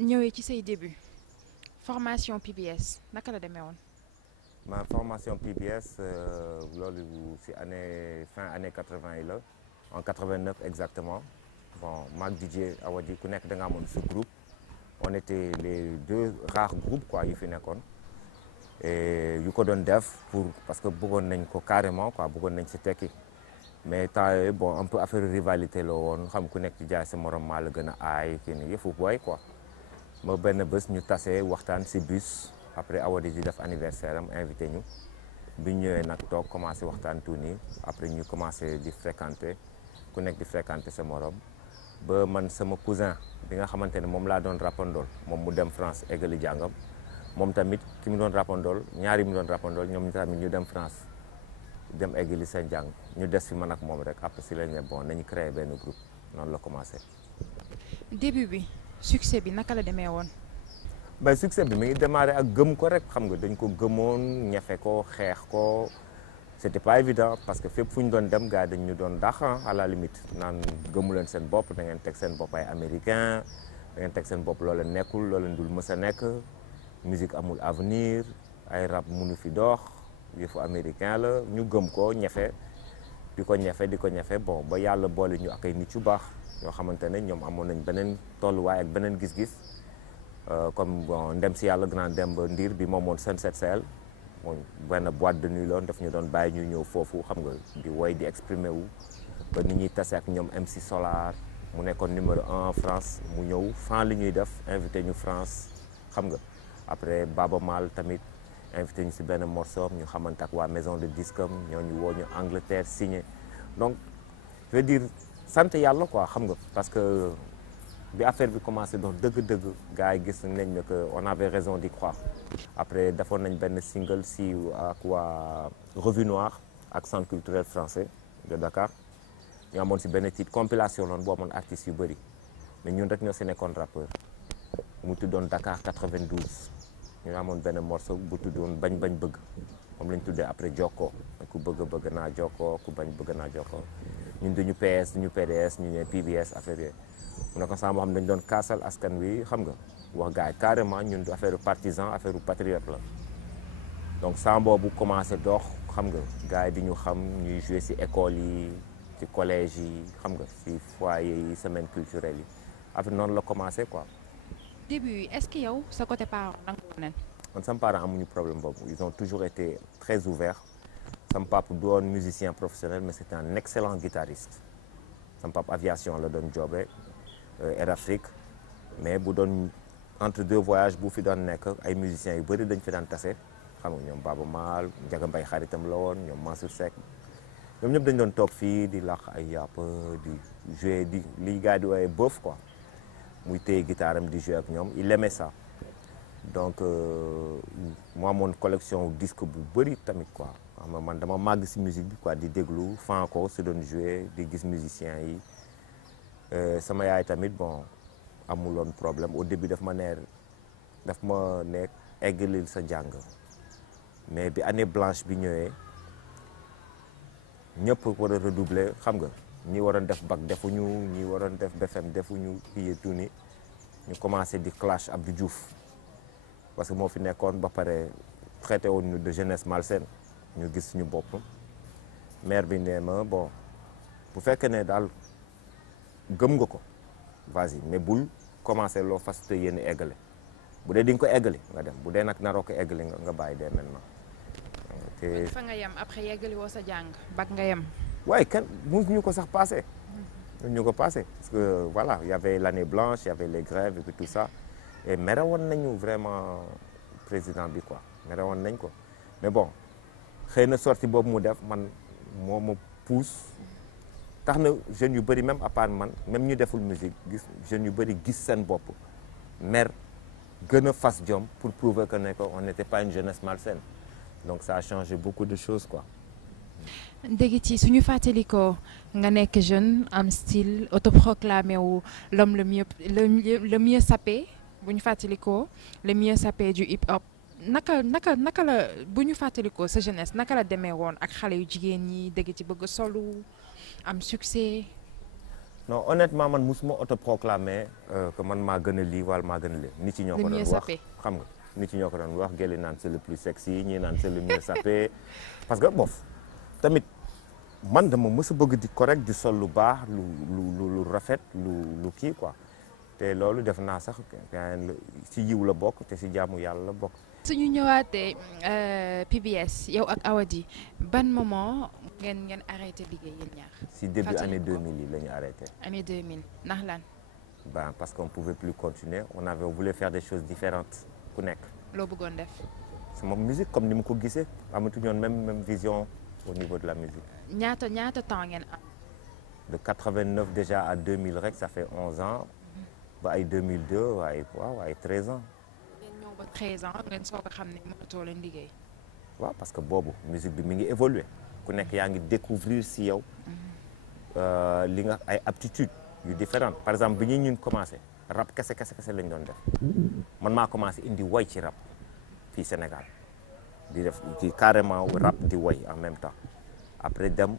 ñëwee ci say début formation PBS naka la demee woon. ma formation PBS loolu ci fin année 80 yi la en 89 exactement bon maag DJ Awadi ku nekk da nga amoon ce groupe on était les deux rares groupes quoi yu fi nekkoon et yu ko doon def parce que bëggoon nañ ko carrément quoi bëggoon nañ ci tekki mais temps yooyu bon un peu affaire rivalité la woon xam ku nekk di jaay sa morom maa la gën a aay kii nii yëfu booy quoi ma benn bés ñu tase waxtaan ci bus après Awadi di def anniversaire am invité ñu bi ñu ñëwee nag toog commencé waxtaan tout nii après ñu commencé di fréquenter ku nekk di fréquenter sa morom ba man sama cousin bi nga xamante ne moom laa doon rappandool moom mu dem France eggali jàngam moom tamit ki mu doon rappandool ñaari mu doon rappandool ñoom tamit ñu dem France dem eggali seen jàng ñu des fi man ak moom rek après si lañ ne bon nañu créer benn groupe noonu la commencé. début bi succès bi naka la demee woon. ba succès bi mi ngi démarré ak gëm ko rek xam nga dañ ko gëmoon ñefe ko xeex ko c'était pas évident parce que fépp fu ñu doon dem gars yi dañ ñu doon dàq à la limite naan gëmu leen seen bopp da ngeen teg seen bopp ay américain da ngeen teg seen bopp loo leen nekkul loo leen dul mës a nekk musique amul avenir ay rap mënu fi dox yëfu américain la ñu gëm ko ñefe di ko ñefe bon ba yàlla boole ñu ak ay nit yu baax yoo xamante ne ñoom amoon nañ beneen tolluwaay ak beneen gis-gis comme bon ndem si yàlla grand Demba Ndiir bi moomoon Sunset Sel moom benn boîte de nuit loon daf ñu doon bàyyi ñu ñëw foofu xam nga di woy di exprimer wu ba nit ñuy tase ak ñoom MC Solar mu nekkoon numéro 1 en France mu ñëw fan li ñuy def invité ñu France xam nga après Baba Maal tamit invité ñu si benn morceau ñu xamante ak waa maison de disque am ñoo ñu woo ñu Angleterre signé donc je veux dire sant yàlla quoi xam nga parce que bi affaire bi commencé dox dëgg-dëgg gars yi gis nañ ne que on avait raison d'y croire après defoon nañ benn single si ak waa Revue Noire ak centre culturel français de Dakar ñu amoon si benn titre compilation loon boo amoon artistes yu bëri mais ñun rek ñoo si nekkoon rappeur mu tuddoon Dakar 92 ñu amoon benn morceau bu tuddoon bañ bëgg moom lañ tuddee après Jokko ku bëgg naa Jokko ku bañ bëgg naa Jokko ñun duñu PS duñu PDS ñu ne PBS affaire yooyu mu nekkoon sama boo xam ne dañu doon kaasal askan wi xam nga wax gars yi carrément ñun du affaire partisan affaire patriote la donc sama boobu commencé dox xam nga gars yi di ñu xam ñuy jouer ci école yi ci collège yi xam nga ci foyer yi semaine culturelle yi après noonu la commencé quoi. début yi est-ce que yow sa côté parent da nga ko nen. man sama parents amuñu problème boobu ils ont toujours été très ouverts sama papa du woon musicien professionnel mais c'était un excellent guitariste sama papa aviation la doon jobee Air Afrique mais bu doon entre deux voyages bu fi doon nekk ay musiciens yu bëri dañ fi daan tase xam nga ñoom Baba Maal Ndiaga Mbaye xaritam la woon ñoom Mansour Seck ñoom ñëpp dañ doon toog fii di laq ay yàpp di jouer di li gars di woowee bëf quoi muy téye guitare am di jouer ak ñoom il aimait ça donc mu amoon collection disque bu bëri tamit quoi xam nga man dama màgg si musique bi quoi di déglu fan ko si doon jouer di gis musiciens yi sama yaay tamit bon amuloon problème au début daf ma ne eggalil sa jàng mais bi année blanche bi ñëwee ñëpp war a redoubler xam nga ñi waroon def bac defuñu ñi waroon def BFM defuñu kii tout ni ñu commencé di clash Abdou Diouf parce que moo fi nekkoon ba pare traité woon ñu de jeunesse malsaine ñu gis suñu bopp maire bi nee ma bon bu fekkee ne daal gëm nga ko vas-y mais bul commencé loo fas te yéen eggale bu dee di nga ko eggale nga dem bu dee nag naroo ko eggale nga bàyyi dee maintenant. te fa nga yem après yeggali woo sa jàng bac nga yem. waaye kenn mënuñu ko sax passé. ñu ko passé parce que voilà y avait l'année blanche y avait les grèves et puis tout ça et mere woon nañu vraiment président bi quoi mere woon nañ ko mais bon xëy na sortie boobu mu def man moo ma pousse. tax na jeunes yu bëri même à part man même ñu deful musique gis jeunes yu bëri gis seen bopp mer gën a fas jom pour prouver que ne on n'était pas une jeunesse malsaine donc ça a changé beaucoup de choses quoi. dégg ci suñu fàttalikoo nga nekk jeune am style autoproclamé wu l'homme le mieux sapé bu ñu fàttalikoo le mieux sapé du hip hop naka la bu ñu fàttalikoo sa jeunesse naka la demee woon ak xale yu jigéen ñi dégg ci bëgg solu am succès. non honnêtement man musuma autoproclamer que man maa gën a lii wala maa gën a lii nit yi ñoo ko doon wax xam nga nit yi ñoo ko doon wax gëli naan c'est le plus sexy ñii naan c'est le mieux sapé parce que bof tamit man dama mës a bëgg di correct di sol lu baax lu rafet lu kii quoi te loolu def naa sax si yiw la bokk te si jaamu yàlla la bokk. suñu ñëwaatee PBS yow ak Awadi ban moment ngeen arrêté liggéey yéen ñaar. si début année 2000 yi la ñu arrêté. année 2000 ndax lan. ben parce qu'on pouvait plus continuer on voulait faire des choses différentes ku nekk. loo bëggoon def. sama musique comme ni ma ko gisee amatuñu woon même vision au niveau de la musique. ñaata temps ngeen am. de 89 déjà à 2000 rek ça fait 11 ans. ba ay 2002 waaw ay 13 ans. ngeen ñëw ba 13 ans ngeen soog a xam ne mënatoo leen liggéey. waaw parce que boobu musique bi mi ngi évoluer ku nekk yaa ngi découvrir si yow li nga ay aptitudes yu différentes par exemple bi ñun commencé rap kese lañ doon def man maa commencé indi woy ci rap fii Sénégal di def ci carrément rap di woy en même temps après dem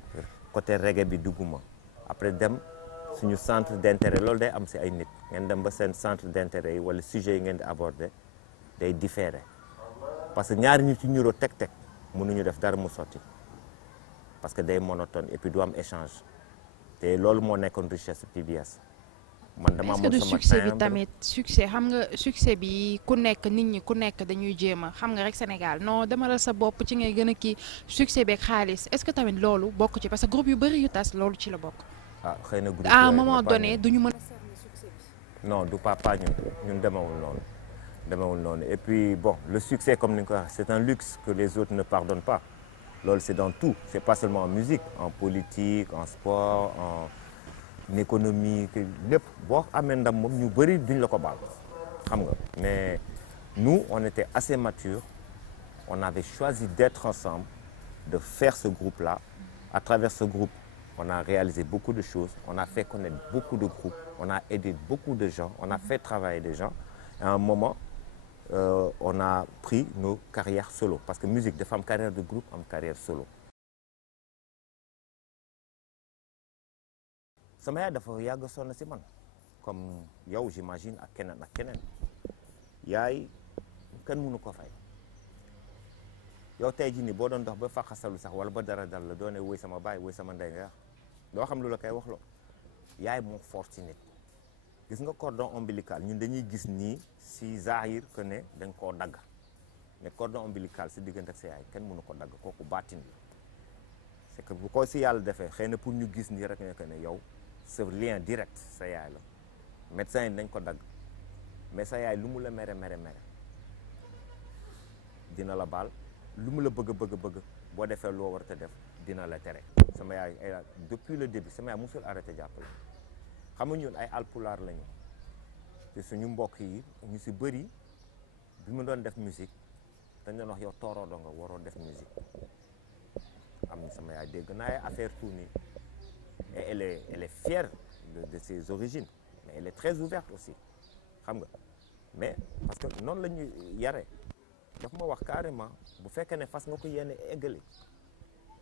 côté reggae bi dugguma après dem suñu centre d'intérêt loolu day am si ay nit ngeen dem ba seen centre d'intérêt yi wala sujet yi ngeen di aborder day différé parce que ñaari nit yu ñuroo teg mënuñu def dara mu sotti parce que day monotone et puis du am échange te loolu moo nekkoon richesse PBS. man dama amoon sama succès bi tamit succès xam nga succès bi ku nekk nit ñi ku nekk dañuy jéem a xam nga rek Sénégal non demalal sa bopp ci ngay gën a kii succès beeg xaalis est-ce que tamit loolu bokk ci parce que groupe yu bëri yu tas loolu ci la bokk. ah xëy na groupe à un moment donné duñu mën a cerner succès bi. non du papa ñun demewul noonu et puis bon le succès comme ni nga ko waxee c'est un luxe que les autres ne pardonnent pas loolu c'est dans tout c'est pas seulement en musique en politique en sport en économie lépp boo amee ndam moom ñu bëri duñ la ko baal xam nga mais nous on était assez matures on avait choisi d'être ensemble de faire ce groupe-là à travers ce groupe on a réalisé beaucoup de choses on a fait connaître beaucoup de groupes on a aidé beaucoup de gens on a fait travailler des gens à un moment on a pris nos carrières solo parce que musique dafa am carrière de groupe am carrière solo. sama yaay dafa yàgg sonn si man comme yow j'imagine ak keneen yaay kenn mënu ko fay yow tey jii nii boo doon dox ba fàqasalu sax wala ba dara dal la doone woy sama baay woy sama ndey nga doo xam lu la koy wax loo yaay moo fort si nit. gis nga cordon ombilical ñun dañuy gis nii si zahir que ne dañ koo dagg mais cordon ombilical si diggante ak sa yaay kenn mënu ko dagg kooku baatin la c'est que bu ko si yàlla defee xëy na pour ñu gis nii rek ne que ne yow ce lien direct sa yaay la médecin yi dañ ko dagg mais sa yaay lu mu la mere dina la baal lu mu la bëgg boo defee loo war a def dina la tere sama yaay depuis le début sama yaay musul arrêté jàppale xam nga ñun ay alpulaar lañu te suñu mbokk yi ñu si bëri bi mu doon def musique dañ doon wax yow tooroo doo nga waroo def musique am na sama yaay dégg naa ay affaire tout nii et elle est fière de ses origines mais elle est très ouverte aussi xam nga mais parce que noonu la ñu yare daf ma wax carrément bu fekkee ne fas nga ko yenn eggali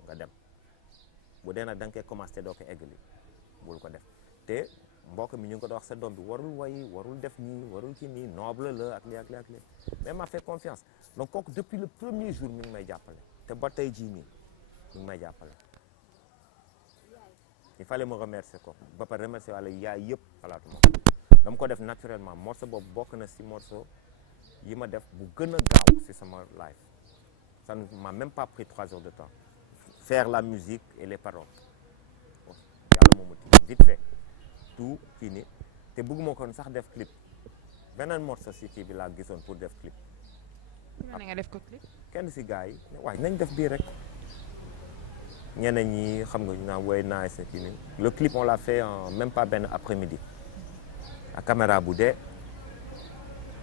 nga dem bu dee nag da nga koy commencé doo ko eggali bul ko def te mbokk mi ñu ngi ko doon wax sa doom bi warul way warul def nii warul ci nii noble la ak lii mais m'a fait confiance donc kooku depuis le premier jour mi ngi may jàppale te ba tey jii nii mi ngi may jàppale il fallait me remercier ko ba pare remercier wàlla yaay yëpp xalaatuma dama ko def naturellement morceau boobu bokk na si morceau yi ma def bu gën a gaaw si sama life ça ne m'a même pas pris 3 heures de temps faire la musique et les paroles yàlla moomu vite fait tout kii ni te bëgguma kon sax def clip beneen morceau si kii bi laa gisoon pour def clip. nga def ko clip. kenn si gars yi waaye nañ def bii rek ñeneen ñi xam nga ñu naan woy naa sa kii ni le clip on l'a fait en même pas benn après-midi à caméra bu dee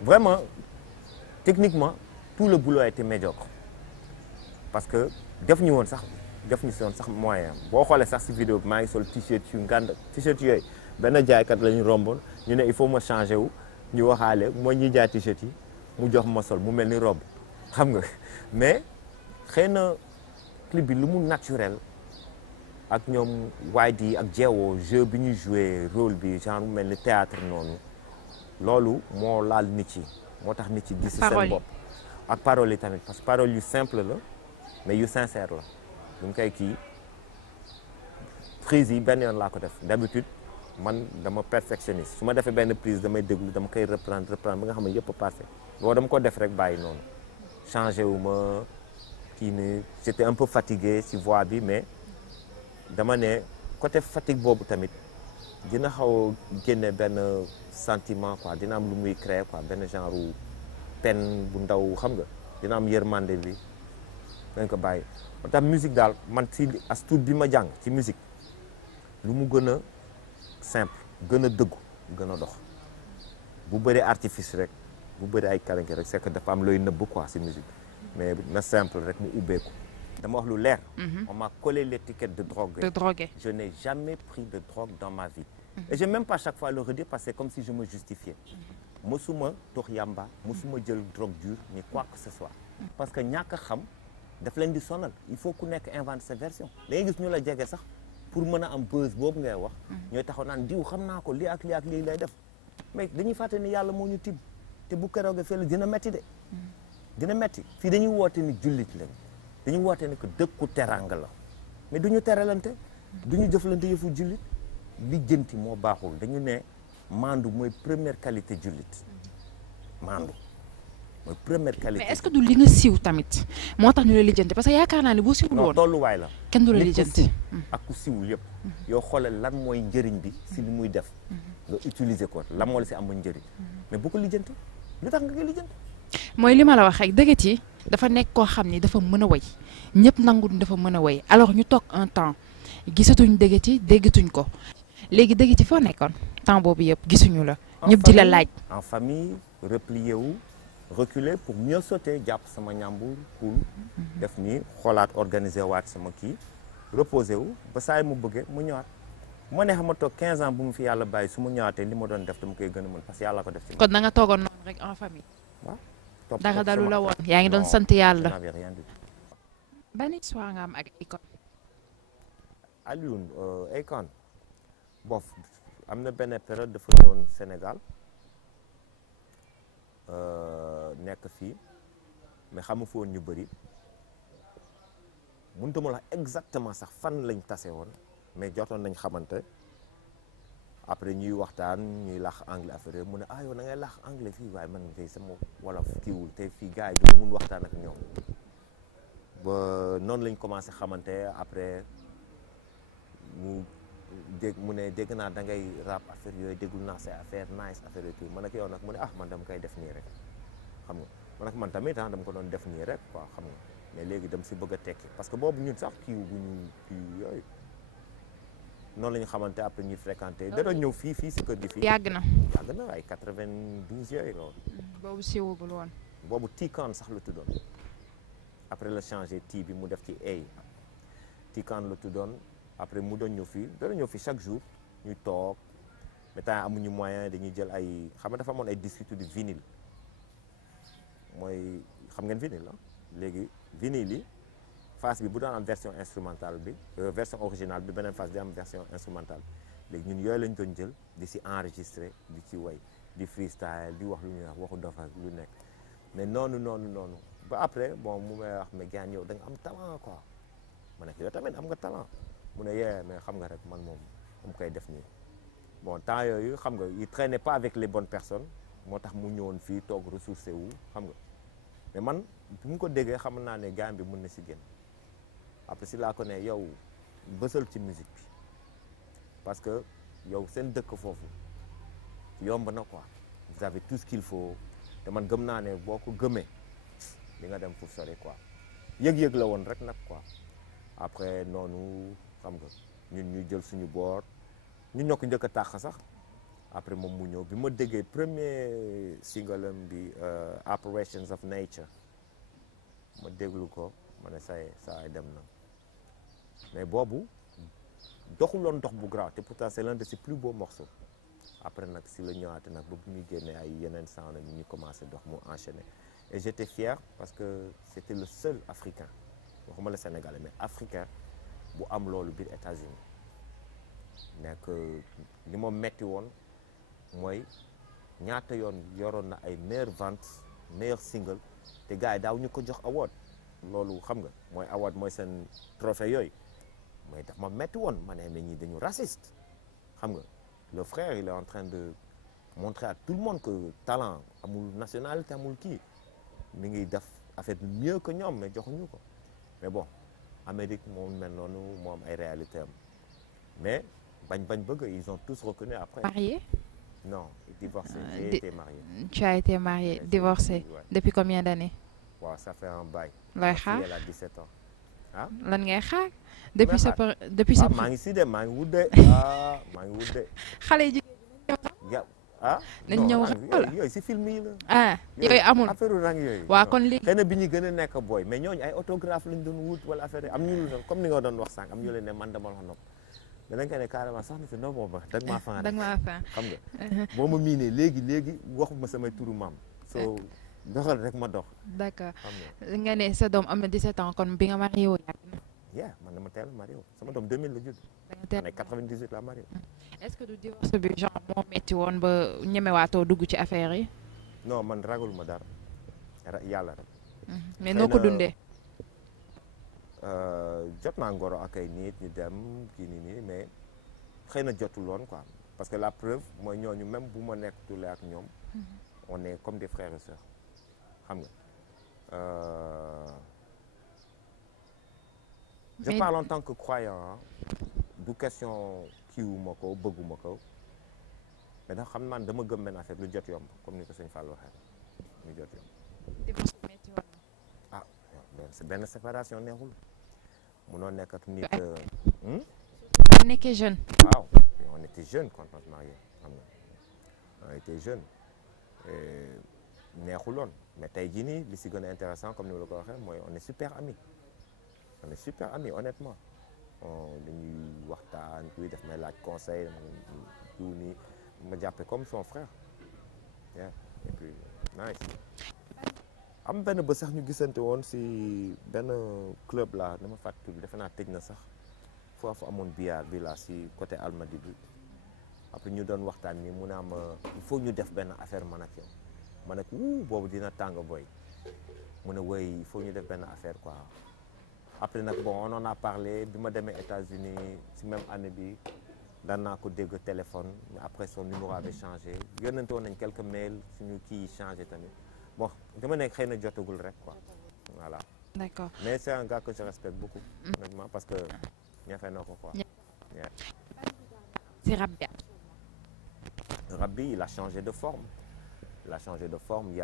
vraiment techniquement tout le boulot a été médiocre parce que def ñu woon sax moyen boo xoolee sax si vidéo bi maa ngi sol t-shirt yu ngand t-shirt yooyu benn jaaykat la ñu romboon ñu ne il faut ma changer wu ñu waxaale mooy ñuy jaay t-shirt yi mu jox ma sol mu mel ni robe xam nga mais xëy na clip bi lu mu naturel ak ñoom Waydi ak Jeewoo jeu bi ñuy joué rôle bi genre mu mel ni théâtre noonu loolu moo laal nit yi moo tax nit yi gis seen bopp ak paroles yi tamit parce que paroles yu simple la mais yu sincère la bu ñu koy kii prise yi benn yoon laa ko def d'habitude man dama perfectionniste su ma defee benn prise damay déglu dama koy reprendre ba nga xam ne yëpp parfait boo dama ko def rek bàyyi noonu changé wu ma kii ni j'étais un peu fatigué ci voix bi mais dama ne côté fatigue boobu tamit dina xaw a génne benn sentiment quoi dina am lu muy créer quoi benn genre peine bu ndaw xam nga dina am yërmande bi dañ ko bàyyi moo tax musique daal man ci as tuut bi ma jàng ci musique lu mu gën a simple gën a dëggu gën a dox bu bëree artifice rek bu bëree ay karanke rek c'est que dafa am looy nëbb quoi ci musique mais na simple rek mu ubbeeku dama wax lu leer. On m'a collé l'étiquette de drogue. De drogué. Je n'ai jamais pris de drogue dans ma vie. Et je n'ai même pas à chaque fois le redire parce que c'est comme si je me justifiais. Mosuma tox yamba, mosuma jël drogue dure ni quoi que ce soit. Parce que ñàkk a xam daf leen di sonal il faut ku nekk invente sa version. da ngay gis ñu la jege sax pour mën a am buzz boobu ngay wax. ñooy taxaw naan diw xam naa ko lii ak lii lay def mais dañuy fàtte ni yàlla moo ñu tibb te bu keroog fële dina metti de. dina metti fii dañuy woote ni jullit lañ. dañu woote ne que dëkku teranga la mais duñu teralante duñu jëflante yëfu jullit lijjanti moo baaxul dañu ne maandu mooy première qualité jullit maandu mooy première qualité. mais est-ce que du li nga siiw tamit moo tax ñu la lijjanti parce que yaakaar naa ne boo siiwul woon. non tolluwaay la kenn du la lijjanti ak ku siiwul yëpp. yow xoolal lan mooy njëriñ bi si li muy def. nga utiliser ko lan moo la si am njëriñ. mais bu ko lijjanti lu tax nga koy lijjanti. mooy li ma la wax rek dëggat yi dafa nekk koo xam ni dafa mën a woy ñëpp nangu dafa mën a woy alors ñu toog un temps gisatuñ dëggat yi déggatuñ ko léegi dëggat yi foo nekkoon temps boobu yëpp gisuñu la. ñëpp di la laaj. en famille replié wu reculer pour mieux sauter jàpp sama ñàmbur pour def ni xoolaat organiser waat sama kii reposé wu ba saa yi mu bëggee mu ñëwaat ma ne xam ma toog 15 ans bu mu fi yàlla bàyyi su ma ñëwaatee li ma doon def dama koy gën a mën parce que yàlla ko def ci kon da nga toogoon noonu rek en famille. waaw. dara dalu la woon yaa ngi doon sant yàlla. non rien du tout. ban histoire nga am ak Akon. Alioune Akon bof am na benn période dafa ñëwoon Sénégal nekk fii mais xamu foon ñu bëri mënutuma la exactement sax fan lañ tase woon mais jotoon nañ xamante après ñuy waxtaan ñuy lax anglais affaire mu ne ah yow da ngay lax anglais fii waaye man tey sama wolof kiiwul te fii gars yi duma mun waxtaan ak ñoom ba noonu lañ commencé xamante après mu ne dégg naa da ngay rap affaire yooyu déggul naa say affaire nice affaire yooyu tout man ak yow nag mu ne ah man dama koy def nii rek xam nga man ak man tamit ah dama ko doon def nii rek quoi xam nga mais léegi dama si bëgg a tekki parce que boobu ñun sax kiiw bu ñu kii yooyu noonu la ñu xamante après ñuy fréquenté da doon ñëw fii si kër gi fii. yàgg na ay 92 yooyu la woon. boobu siiwagul woon. boobu Tikan sax la tuddoon après la changé T bi mu def ci A Tikan la tuddoon après mu doon ñëw fii da doon ñëw fii chaque jour ñuy toog mais temps amuñu moyen dañuy jël ay xam nga dafa amoon ay disques de vinyle mooy xam ngeen vinyle la léegi vinyle yi. phase bi bu doon am version instrumentale bi version originale bi beneen phase di am version instrumentale léegi ñun yooyu lañ doon jël di si enregistré di ci way di freestyle di wax lu ñuy wax waxu dofa lu nekk mais noonu ba après bon mu may wax mais gaañ yow da nga am talent quoi ma nekk yow tamit am nga talent mu ne yee mais xam nga rek man moom mu koy def nii bon temps yooyu xam nga il traînait pas avec les bonnes personnes moo tax mu ñëwoon fii toog ressourcé wu xam nga mais man bu mu ko déggee xam naa ne gaañ bi mën na si génn après si laa ko ne yow bësal ci musique bi parce que yow seen dëkk foofu yomb na quoi vous avez tout ce qu'il faut te man gëm naa ne boo ko gëmee di nga dem fu sori quoi yëg-yëg la woon rek nag quoi après noonu xam nga ñun ñu jël suñu boor ñun ñoo ko njëkk a tàq sax après moom mu ñëw bi ma déggee premier single am bi Apparitions of Nature ma déglu ko ma ne saa ay dem na mais boobu doxuloon dox bu grave te pourtant c'est l'un de ses plus beaux morceaux après nag si la ñëwaate nag ba bu ñu génnee ay yeneen sound ñu commencé dox mu enchaîner et j'étais fier parce que c'était le seul africain waxuma le sénégalais mais africain bu am loolu biir États-Unis nekk li ma metti woon mooy ñaata yoon yoroon na ay meilleure vente meilleur single te gars yi daaw ñu ko jox award loolu xam nga mooy award mooy seen trophée yooyu mais daf ma metti woon ma ne mais ñi dañu raciste xam nga le frère il est en train de montrer à tout le monde que talent amul nationalité amul kii mi ngi def affaire bi mieux que ñoom mais joxuñu ko mais bon Amérique moom mel noonu moo am ay réalité am mais bañ bëgg ils ont tous reconnu après. Marié? Non, divorcé. J'ai été marié. Tu as été marié, divorcé. Ouais. Depuis combien d'années? Waaw ça fait un bail. looy Ma xaar fille, elle a 17 ans. Ah lan ngay xaar depuis sa xaar. depuis sa maa ngi si de maa ngi wut de maa ngi wut de. xale yi ya ah. nañ non ñëw rang wala yooyu si film yi la. ah yooyu amul affaire rang yooyu. waa non. kon léegi xëy na bi ñu gën a nekk booy mais ñooñu ay autographe lañ doon wut wala affaire yi am ñu doon comme ni nga doon wax sànq am ñu leen ne man dama la nopp danañ ko ne carrément sax na si non moom dag maa fan dag maa fa xam nga boo ma miinee léegi waxuma samay turu maam soo doxal rek ma dox d'accord xam nga nga ne sa doom am na 17 ans kon bi nga marié woo yàgg na yeah man dama teel a marié sama doom 2000 la judd da nga teel man ay 98 la marié est-ce que du divorce bi genre moo metti woon ba ñemewaatoo dugg ci affaire yi non man ragal ma dara yàlla rek mais noo ko dundee jot naa ngoro ak ay nit ñu dem kii nii mais xëy na jotul woon quoi parce que la preuve mooy ñooñu même bu ma nekk tulee ak ñoom on est comme des frères et sœurs xam nga je Mais- parle en tant que croyant du question kiiwuma ko bëgguma ko mais dax xam naa dama gëm benn affaire lu jot yomb comme ni ko sëñ Fall waxee lu jot yomb divorce bi metti woon ah benn séparation neexul munoo nekk ak nit na nekkee jeune waaw on était jeunes quand on se mariait xam nga on était jeunes neexuloon mais tey jii nii li si gën a intéressant comme ni ma la ko waxee mooy on est super amis honnêtement dañuy waxtaan kuy def may laaj conseil tout nii ma jàppe comme son frère yeah. Et puis nice am benn ba sax ñu gisante woon si benn club la dama fàttali bi defe naa tëj na sax foofu amoon billard bi la si côté Almadies bi après ñu doon waxtaan ni mu ne am il faut ñu def benn affaire man ak yow ma ne ko boobu dina tàng boy mu ne woy il faut ñu def benn affaire quoi après nag bon on en a parlé bi ma demee États-Unis si même année bi daan naa ko dégg téléphone mais après son numéro avait changé yónnante woon nañ quelques mails suñu kii changé tamit bon dama nekk xëy na jotagul rek quoi voilà d'accord mais c'est un gars que je respecte beaucoup honnêtement parce que ñafe na ko quoi si rab bi Rabbi, il a changé de forme. Il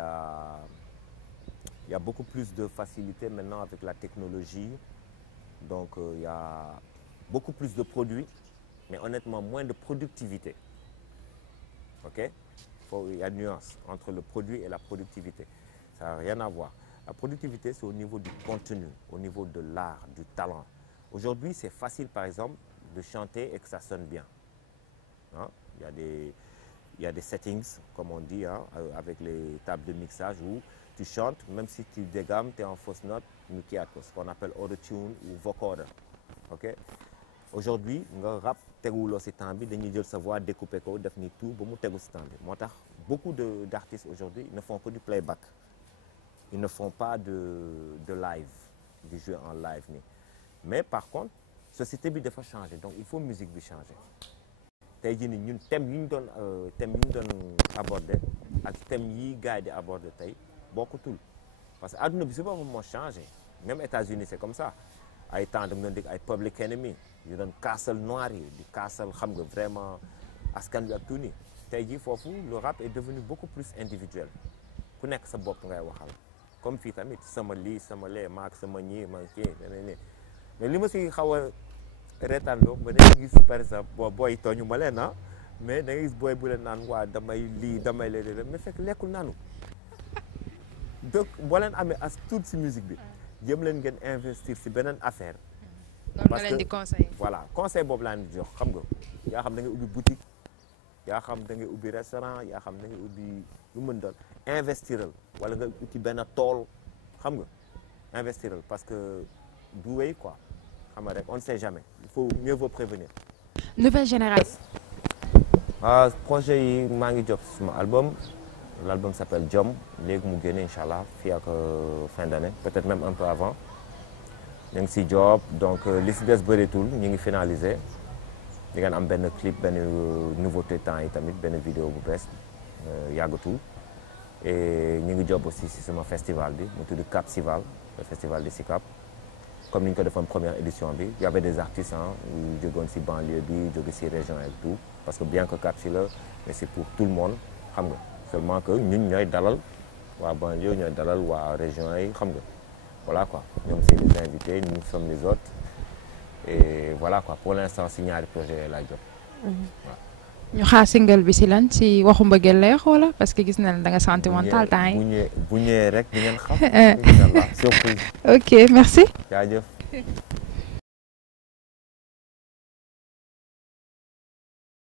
y a beaucoup plus de facilité maintenant avec la technologie. Donc, il y a beaucoup plus de produits, mais honnêtement, moins de productivité. OK? Il y a une nuance entre le produit et la productivité. Ça n'a rien à voir. La productivité, c'est au niveau du contenu, au niveau de l'art, du talent. Aujourd'hui, c'est facile, par exemple, de chanter et que ça sonne bien. Hein? Il y a des settings, comme on dit, hein, avec les tables de mixage où tu chantes, même si tu dégammes, tu es en fausse note, ce qu'on appelle auto-tune ou vocoder. Okay? Aujourd'hui, le rap, dañuy jël sa voix découper ko def ni tout ba mu tegu si temps bi moo tax beaucoup d'artistes aujourd'hui ne font que du playback. Ils ne font pas de live, du jeu en live ni. Mais par contre, société bi dafa changer, donc il faut musique bi changer. tey jii nii ñun thème yi ñu doon aborder ak thème yi gars yi di aborder tey bokkutul parce que adduna bi si boppam moo changé même États-Unis c'est comme ça ay temps da nga doon dégg ay Public Enemy yu doon kaasal noir yi di kaasal xam nga vraiment askan wi ak tout nii tey jii foofu le rap est devenu beaucoup plus individuel ku nekk sa bopp ngay waxal comme fii tamit sama lii sama lee maak sama ñii ma kii dana mais li ma si xaw a reetaan loo ba da ngay gis par exemple booy tooñu ma leen mais da ngay gis booy bu leen naan waa damay lii damay lee mais fekk lekkul naanu donc boo leen amee as tuut si musique bi jëm leen ngeen investir si beneen affaire parce que voilà conseil boobu laa leen di jox xam nga yaa xam da ngay ubbi boutique yaa xam da ngay ubbi restaurant yaa xam da ngay ubbi lu mën doon investiral wala nga uti benn tool xam nga investiral parce que du wéy quoi xam nga rek on ne sait jamais il faut mieux vaut prévenir. Nouvelle génération. Projet yi maa ngi job suma album. L'album s'appelle Jom léegi mu génne incha allah fii ak fin d'année peut-être même un peu avant ñu ngi si job donc li si des bëreetul ñu ngi finaliser di ngeen am benn clip benn nouveauté temps yi tamit benn vidéo bu bees yàggatul et ñu ngi job aussi si sama festival bi mu tudd Cap Sival le festival de Sicap comme ni ñu ko defoon première édition bi y avait des artistes yu jógoon si banlieue bi jóge si région et tout parce que bien que Cap si la mais c'est pour tout le monde xam nga. Seulement que ñun ñooy dalal waa banlieue ñooy dalal waa région yi xam nga voilà quoi ñoom c'est les invités nous sommes les autres et voilà quoi pour l'instant si ñaari projet laay jot. ñu xaar single bi si lan si waxu mbëggeel lay wala parce que gis na da nga sentimental temps yi. bu ñëwee rek di ngeen xam. incha allah surprise. ok merci. jaajëf.